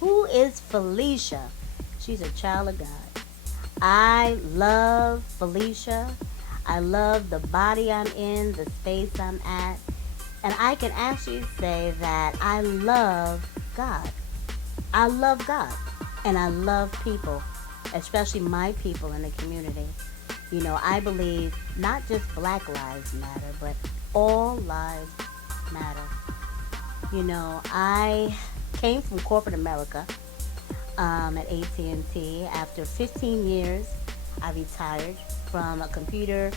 Who is Felicia? She's a child of God. I love Felicia. I love the body I'm in, the space I'm at. And I can actually say that I love God. I love God. And I love people, especially my people in the community. You know, I believe not just Black Lives Matter, but all lives matter. You know, I came from corporate America at AT&T. After 15 years, I retired from a computer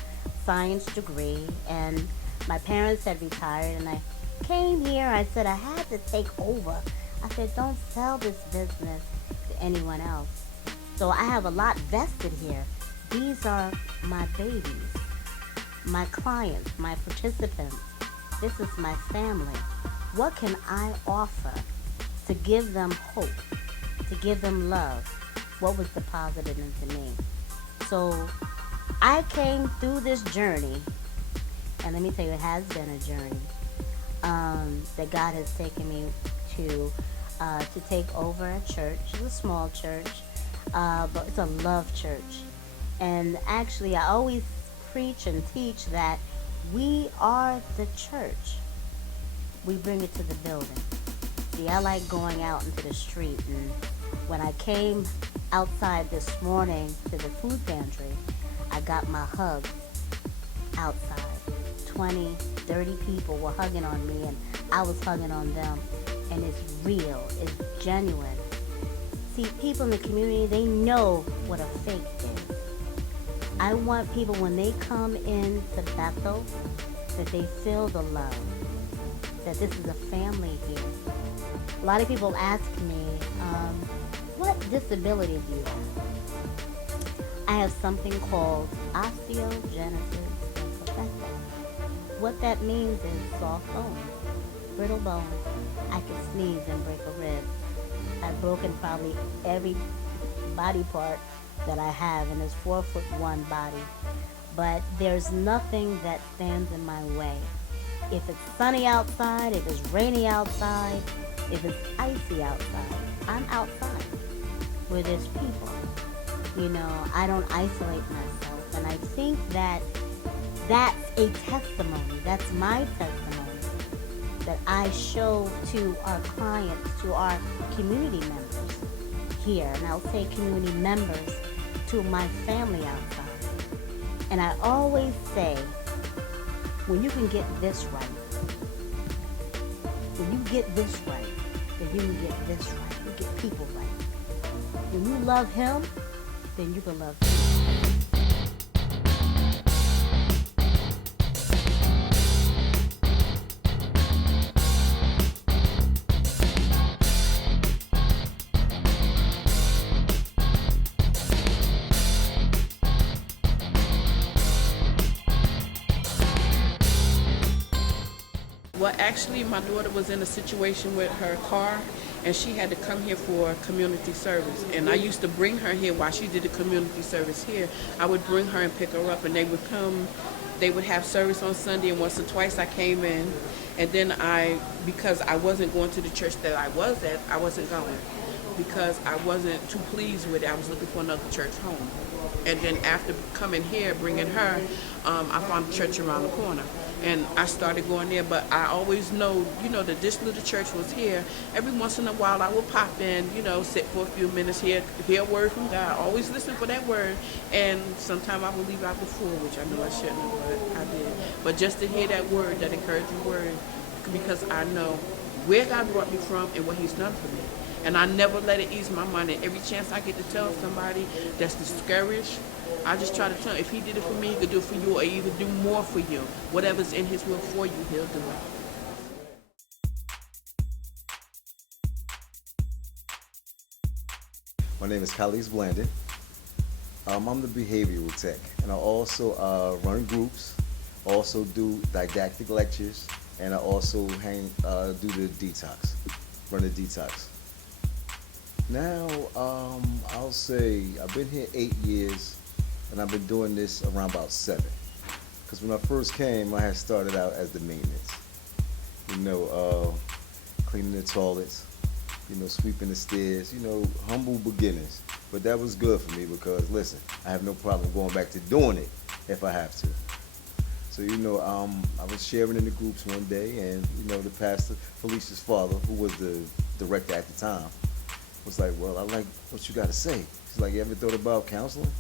science degree, and my parents had retired, and I came here. I said I had to take over. I said, don't sell this business to anyone else. So I have a lot vested here. These are my babies, my clients, my participants. This is my family. What can I offer to give them hope, to give them love? What was deposited into me? So I came through this journey, and let me tell you, it has been a journey that God has taken me to take over a church. It's a small church, but it's a love church. And actually, I always preach and teach that we are the church. We bring it to the building. See, I like going out into the street, and when I came outside this morning to the food pantry, I got my hug outside. 20, 30 people were hugging on me, and I was hugging on them, and it's real, it's genuine. See, people in the community, they know what a fake is. I want people, when they come into Bethel, that they feel the love, that this is a family here. A lot of people ask me, what disability do you have? I have something called osteogenesis imperfecta. What that means is soft bone, brittle bone. I can sneeze and break a rib. I've broken probably every body part that I have in this 4'1" body. But there's nothing that stands in my way. If it's sunny outside, if it's rainy outside, if it's icy outside, I'm outside where there's people. You know, I don't isolate myself. And I think that that's a testimony. That's my testimony that I show to our clients, to our community members here. And I'll say community members to my family outside. And I always say, when you can get this right, when you get this right, then you can get this right. You get people right. When you love him, then you can love him. Well, actually, my daughter was in a situation with her car, and she had to come here for community service. And I used to bring her here while she did the community service here. I would bring her and pick her up, and they would come. They would have service on Sunday, and once or twice I came in. And then because I wasn't going to the church that I was at, I wasn't going because I wasn't too pleased with it. I was looking for another church home. And then after coming here, bringing her, I found a church around the corner. And I started going there, but I always know, that this little church was here. Every once in a while, I would pop in, sit for a few minutes here, hear a word from God, always listen for that word. And sometimes I would leave out before, which I know I shouldn't have, but I did. But just to hear that word, that encouraging word, because I know where God brought me from and what he's done for me. And I never let it ease my mind. And every chance I get to tell somebody that's discouraged, I just try to tell them, if he did it for me, he could do it for you, or either do more for you. Whatever's in his will for you, he'll do it. My name is Khalid Blandon. I'm the behavioral tech, and I also run groups, also do didactic lectures, and I also do the detox, run the detox. Now, I'll say I've been here 8 years, and I've been doing this around about 7. Because when I first came, I had started out as the maintenance, cleaning the toilets, sweeping the stairs, humble beginnings. But that was good for me because, listen, I have no problem going back to doing it if I have to. So, I was sharing in the groups one day, and, the pastor, Felicia's father, who was the director at the time, was like, well, I like what you got to say. He's like, you ever thought about counseling?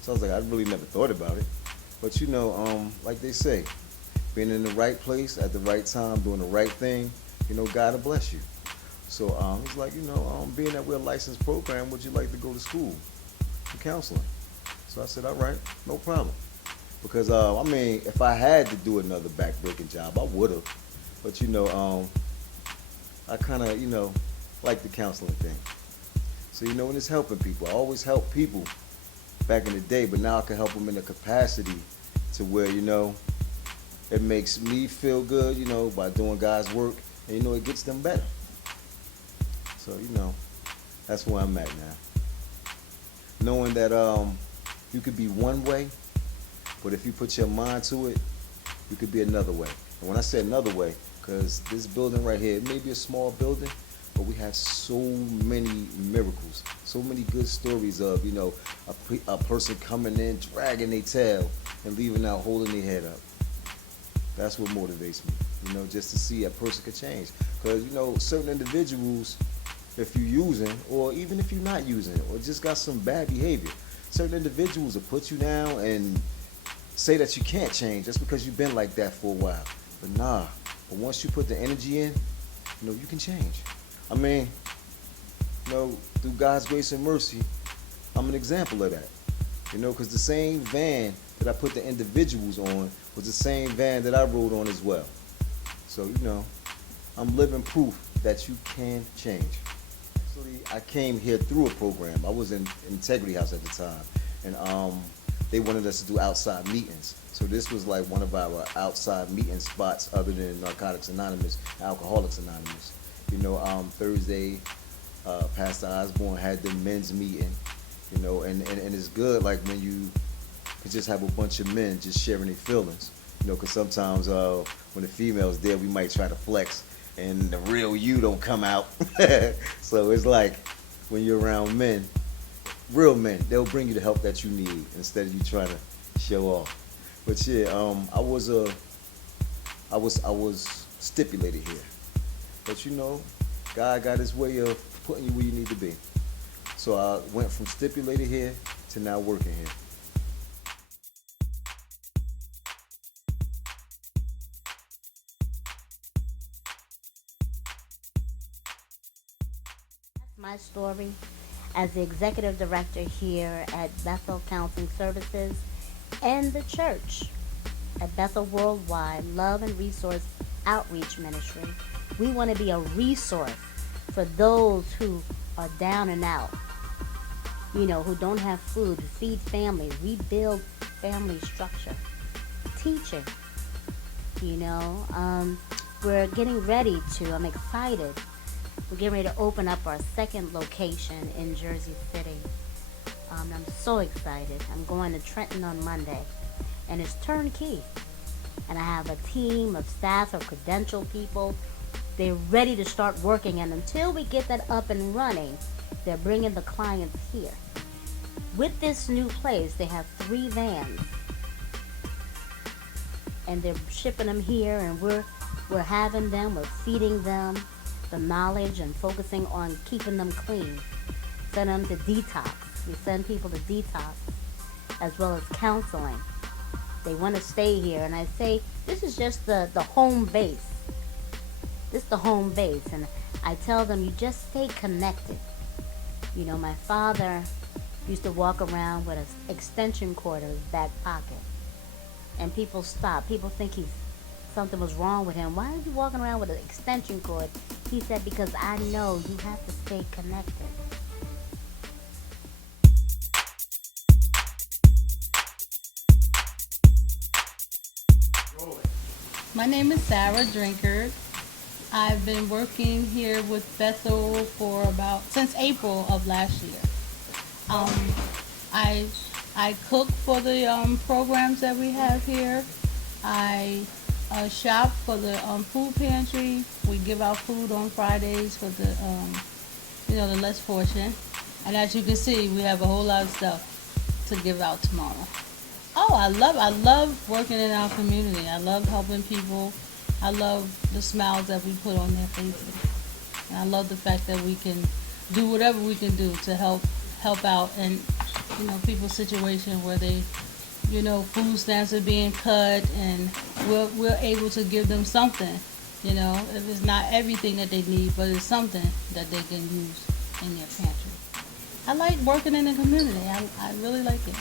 So I was like, I really never thought about it. But, like they say, being in the right place at the right time, doing the right thing, God will bless you. So he's like, being that we're a licensed program, would you like to go to school for counseling? So I said, all right, no problem. Because, if I had to do another backbreaking job, I would have. But, I kind of, like the counseling thing. So, when it's helping people, I always help people back in the day, but now I can help them in a capacity to where, it makes me feel good, by doing God's work, and, it gets them better. So, that's where I'm at now. Knowing that you could be one way, but if you put your mind to it, you could be another way. And when I say another way, because this building right here, it may be a small building, but we have so many miracles, so many good stories of, a person coming in, dragging their tail, and leaving out holding their head up. That's what motivates me, just to see a person could change. Because, certain individuals, if you're using, or even if you're not using, or just got some bad behavior, certain individuals will put you down and say that you can't change just because you've been like that for a while. But nah, but once you put the energy in, you can change. Through God's grace and mercy, I'm an example of that. Because the same van that I put the individuals on was the same van that I rode on as well. So, I'm living proof that you can change. Actually, I came here through a program. I was in Integrity House at the time, and they wanted us to do outside meetings. So this was like one of our outside meeting spots other than Narcotics Anonymous, Alcoholics Anonymous. Thursday, Pastor Osborne had the men's meeting, and it's good like when you could just have a bunch of men just sharing their feelings, because sometimes when the female's there, we might try to flex and the real you don't come out. So it's like when you're around men, real men, they'll bring you the help that you need instead of you trying to show off. But yeah, I was stipulated here. But God got his way of putting you where you need to be. So I went from stipulated here to now working here. My story as the executive director here at Bethel Counseling Services and the church at Bethel Worldwide Love and Resource Outreach Ministry. We want to be a resource for those who are down and out, who don't have food, feed families, rebuild family structure, teaching, we're getting ready to, I'm excited. We're getting ready to open up our second location in Jersey City. I'm so excited. I'm going to Trenton on Monday, and it's turnkey. And I have a team of staff of credentialed people. They're ready to start working, and until we get that up and running, they're bringing the clients here. With this new place, they have 3 vans, and they're shipping them here, and we're having them, we're feeding them the knowledge and focusing on keeping them clean. Send them to detox. We send people to detox as well as counseling. They want to stay here, and I say this is just the home base. This is the home base, and I tell them, you just stay connected. You know, my father used to walk around with an extension cord in his back pocket. And people stop. People think something was wrong with him. Why is he walking around with an extension cord? He said, because I know you have to stay connected. My name is Sarah Drinkard. I've been working here with Bethel for since April of last year. I cook for the programs that we have here. I shop for the food pantry. We give out food on Fridays for the less fortunate. And as you can see, we have a whole lot of stuff to give out tomorrow. Oh, I love working in our community. I love helping people. I love the smiles that we put on their faces. And I love the fact that we can do whatever we can do to help out in, people's situation where they, food stamps are being cut, and we're able to give them something. If it's not everything that they need, but it's something that they can use in their pantry. I like working in the community. I really like it.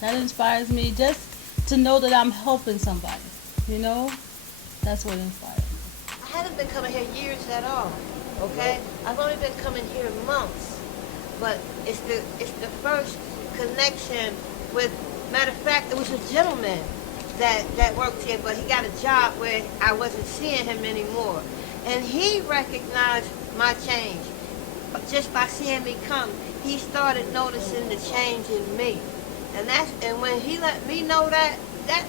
That inspires me just to know that I'm helping somebody, That's what inspires me. I haven't been coming here years at all, okay? I've only been coming here months, but it's the first connection with, matter of fact, it was a gentleman that worked here, but he got a job where I wasn't seeing him anymore. And he recognized my change. Just by seeing me come, he started noticing the change in me. And when he let me know that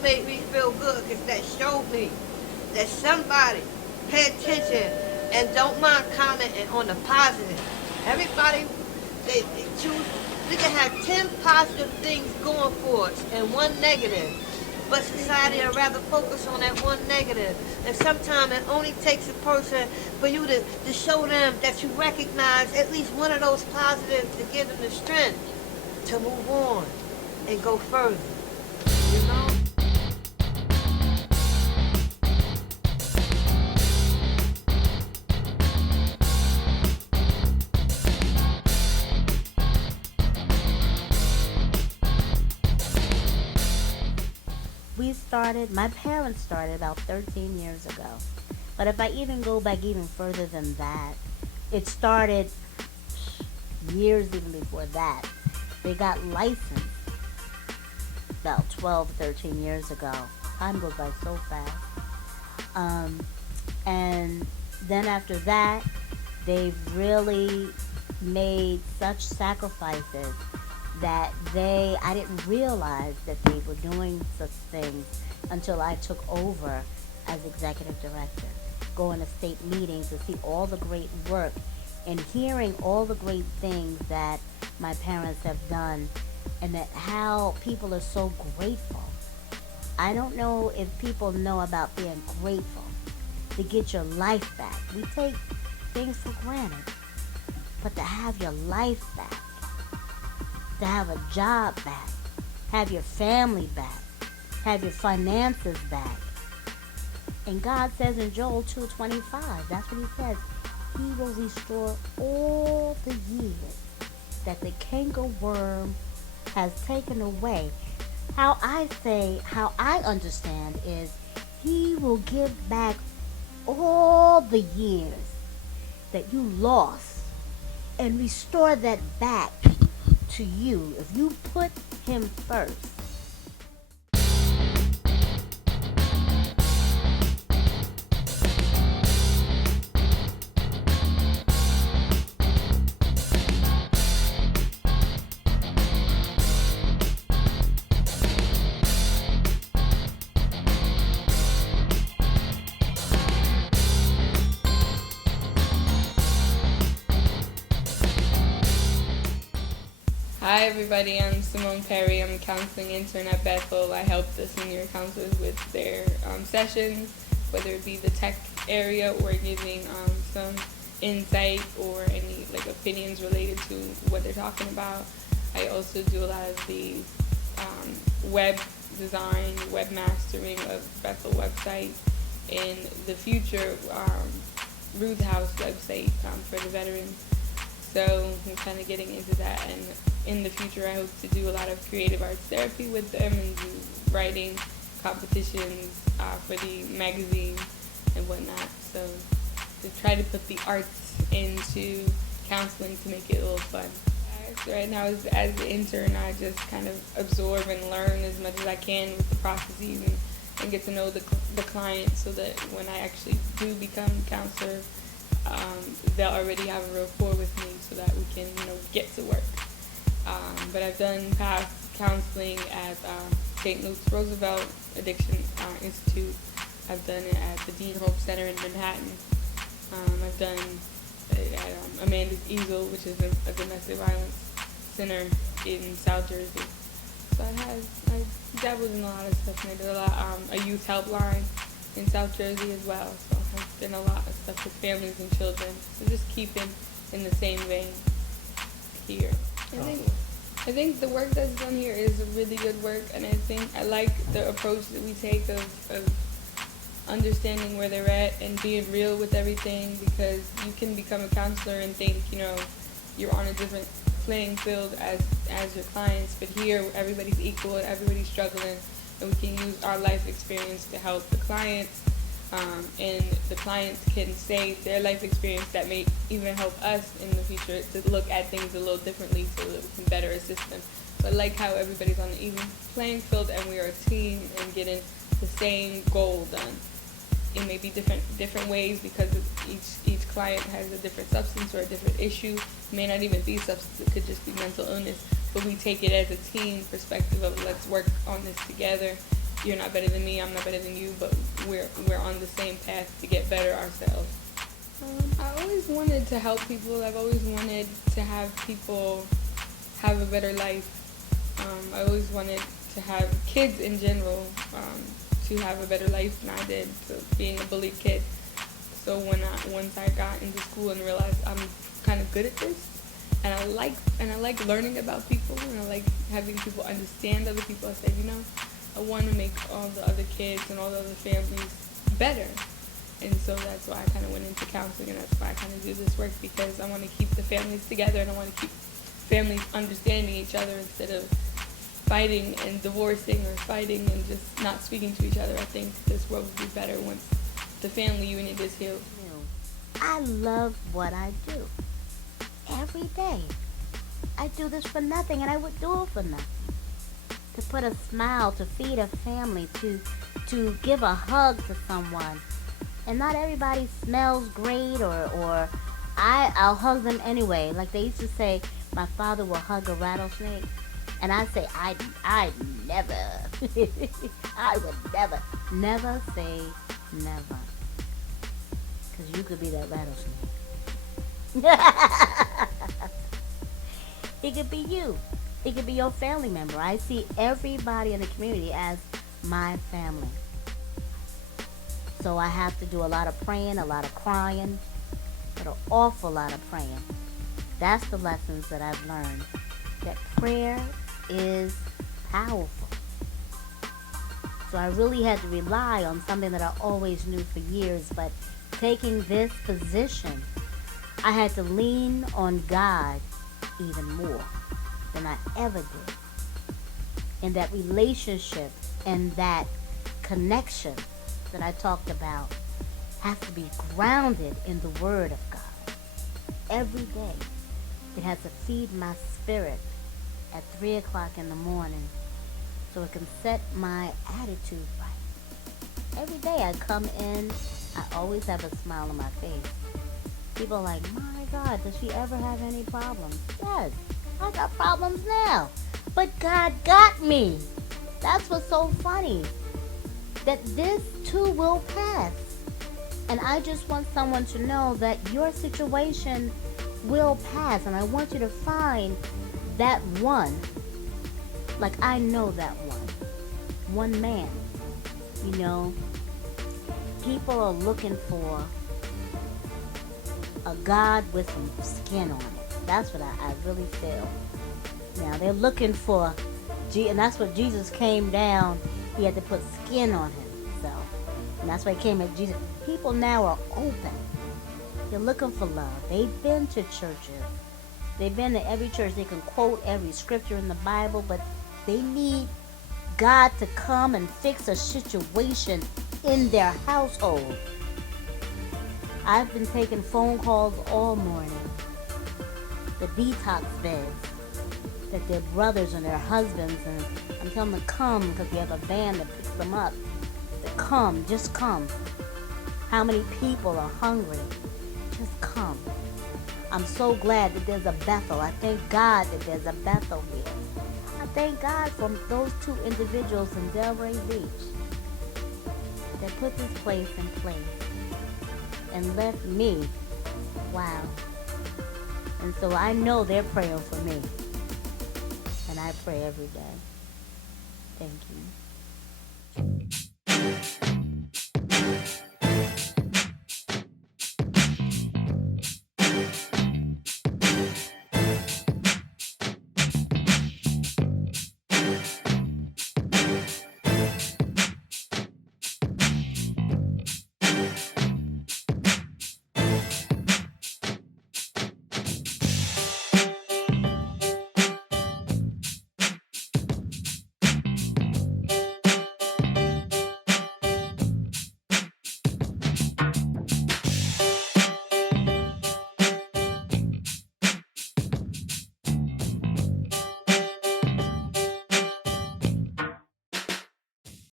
made me feel good, because that showed me that somebody pay attention and don't mind commenting on the positive. Everybody, they choose, we can have 10 positive things going for us and one negative. But society would rather focus on that one negative. And sometimes it only takes a person for you to show them that you recognize at least one of those positives to give them the strength to move on and go further, My parents started about 13 years ago. But if I even go back even further than that, it started years even before that. They got licensed about 12, 13 years ago. Time goes by so fast. And then after that, they've really made such sacrifices that I didn't realize that they were doing such things until I took over as executive director, going to state meetings to see all the great work and hearing all the great things that my parents have done, and that how people are so grateful. I don't know if people know about being grateful to get your life back. We take things for granted, but to have your life back, to have a job back, have your family back, have your finances back. And God says in Joel 2:25, that's what he says, he will restore all the years that the cankerworm has taken away. How I understand is he will give back all the years that you lost and restore that back to you if you put him first. Hi everybody, I'm Simone Perry. I'm a counseling intern at Bethel. I help the senior counselors with their sessions, whether it be the tech area or giving some insight or any opinions related to what they're talking about. I also do a lot of the web design, web mastering of Bethel website. In the future, Ruth House website for the veterans. So I'm kind of getting into that, and in the future I hope to do a lot of creative arts therapy with them and do writing competitions for the magazine and whatnot. So to try to put the arts into counseling to make it a little fun. So right now, as the intern, I just kind of absorb and learn as much as I can with the processes and get to know the client, so that when I actually do become a counselor, they'll already have a rapport with me so that we can, get to work. But I've done past counseling at St. Luke's Roosevelt Addiction Institute. I've done it at the Dean Hope Center in Manhattan. I've done it at Amanda's Easel, which is a domestic violence center in South Jersey. So I dabbled in a lot of stuff, and I did a lot, a youth helpline in South Jersey as well. So I've done a lot of stuff with families and children. So just keeping in the same vein here. I think the work that's done here is a really good work, and I like the approach that we take of understanding where they're at and being real with everything, because you can become a counselor and think, you're on a different playing field as your clients, but here everybody's equal and everybody's struggling, and we can use our life experience to help the clients, and the clients can say their life experience that may even help us in the future to look at things a little differently so that we can better assist them. So I like how everybody's on an even playing field and we are a team and getting the same goal done. It may be different ways, because each client has a different substance or a different issue. It may not even be substance, it could just be mental illness. But we take it as a team perspective of, let's work on this together. You're not better than me, I'm not better than you, but we're on the same path to get better ourselves. I always wanted to help people. I've always wanted to have people have a better life. I always wanted to have kids in general to have a better life than I did, so being a bullied kid. So once I got into school and realized I'm kind of good at this, and I like learning about people, and I like having people understand other people, I said, I want to make all the other kids and all the other families better. And so that's why I kind of went into counseling, and that's why I kind of do this work, because I want to keep the families together, and I want to keep families understanding each other instead of fighting and divorcing or fighting and just not speaking to each other. I think this world would be better once the family unit is healed. I love what I do. Every day. I do this for nothing, and I would do it for nothing. To put a smile, to feed a family, to give a hug to someone. And not everybody smells great, or I'll hug them anyway. Like they used to say, my father will hug a rattlesnake. And I say, I never. I would never say never. Because you could be that rattlesnake. It could be you. It could be your family member. I see everybody in the community as my family. So I have to do a lot of praying, a lot of crying, but an awful lot of praying. That's the lessons that I've learned. That prayer is powerful. So I really had to rely on something that I always knew for years, but taking this position, I had to lean on God even more than I ever did. And that relationship and that connection that I talked about has to be grounded in the Word of God. Every day, it has to feed my spirit at 3 o'clock in the morning so it can set my attitude right. Every day I come in, I always have a smile on my face. People are like, my God, does she ever have any problems? Yes, I got problems now. But God got me. That's what's so funny. That this too will pass. And I just want someone to know that your situation will pass. And I want you to find that one. Like I know that one. One man. People are looking for a God with some skin on it. That's what I really feel. Now, they're looking for, and that's what Jesus came down. He had to put skin on himself. And that's why he came at Jesus. People now are open. They're looking for love. They've been to churches. They've been to every church. They can quote every scripture in the Bible, but they need God to come and fix a situation in their household. I've been taking phone calls all morning. The detox beds that their brothers and their husbands, and I'm telling them to come because we have a van that picks them up. To come, just come. How many people are hungry? Just come. I'm so glad that there's a Bethel. I thank God that there's a Bethel here. I thank God for those two individuals in Delray Beach that put this place in place and left me. Wow. And so I know they're praying for me. And I pray every day. Thank you.